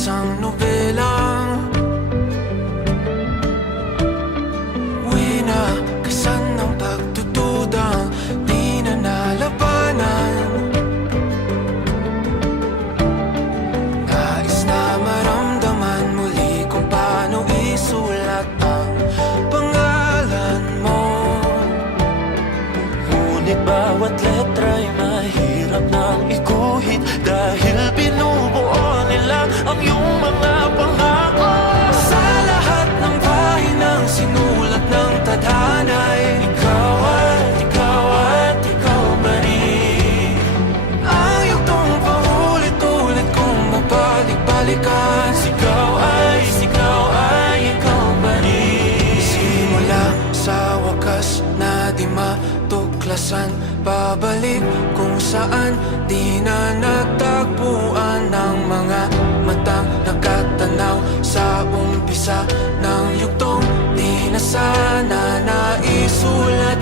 isang nobela. Uwi na, kasan ng pagtutudang di na nalabanan. Nais na maramdaman muli kung paano isulat ang pangalan mo. Ngunit bawat letra'y mahirap nang iguhit, dahil binubuo nila ang iyong mga pangako. Sa lahat ng pahinang sinulat ng tadhana'y ikaw at ikaw pa rin. Ang yugtong paulit-ulit kong mabalik-balikan. Sigaw ay ikaw pa rin. Simula sa wakas na di matuklasan, pabalik kung saan di na nagtagpuan ng mga matang nakatanaw sa umpisa ng yugtong. Di na sana naisulat